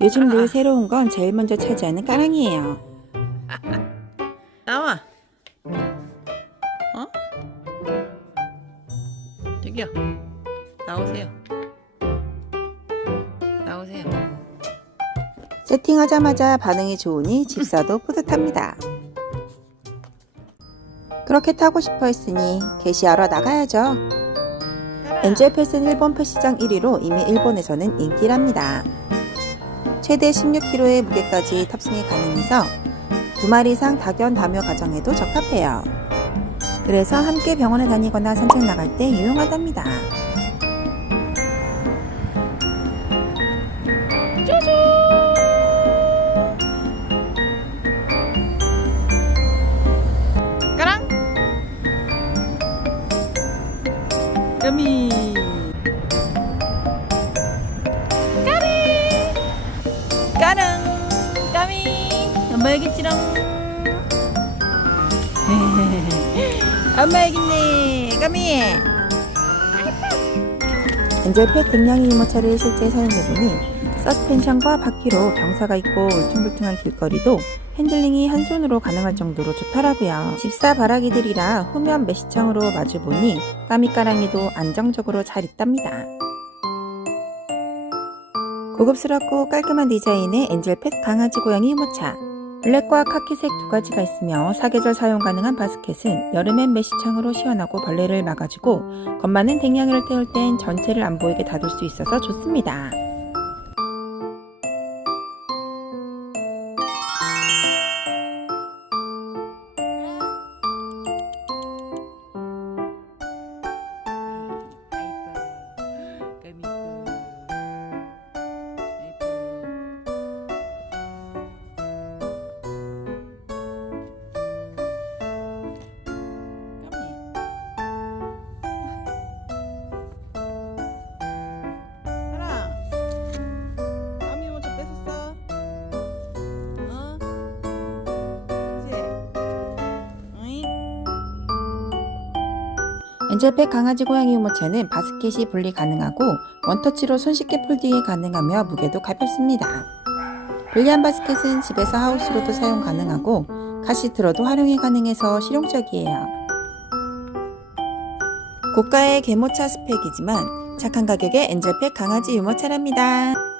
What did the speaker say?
요즘 늘 새로운 건 제일 먼저 차지하는 까랑이에요. 나와. 어? 저기요. 나오세요. 나오세요. 세팅하자마자 반응이 좋으니 집사도 뿌듯합니다. 그렇게 타고 싶어 했으니 게시하러 나가야죠. 엔젤 펫은 일본 펫시장 1위로 이미 일본에서는 인기랍니다. 최대 16kg의 무게까지 탑승이 가능해서 두 마리 이상 다견 다묘 가정에도 적합해요. 그래서 함께 병원에 다니거나 산책 나갈 때 유용하답니다. 까미. 엄마 여기 있지롱. 엄마 여기 있네. 까미. 엔젤펫 등량이 유모차를 실제 사용해보니 서스펜션과 바퀴로 경사가 있고 울퉁불퉁한 길거리도 핸들링이 한 손으로 가능할 정도로 좋더라고요. 집사 바라기들이라 후면 메시창으로 마주보니 까미까랑이도 안정적으로 잘 있답니다. 고급스럽고 깔끔한 디자인의 엔젤펫 강아지 고양이 유모차 블랙과 카키색 두 가지가 있으며 사계절 사용 가능한 바스켓은 여름엔 메시창으로 시원하고 벌레를 막아주고 겉만은 댕냥이를 태울 땐 전체를 안 보이게 닫을 수 있어서 좋습니다. 엔젤펫 강아지 고양이 유모차는 바스켓이 분리 가능하고 원터치로 손쉽게 폴딩이 가능하며 무게도 가볍습니다. 분리한 바스켓은 집에서 하우스로도 사용 가능하고 카시트로도 활용이 가능해서 실용적이에요. 고가의 개모차 스펙이지만 착한 가격의 엔젤펫 강아지 유모차랍니다.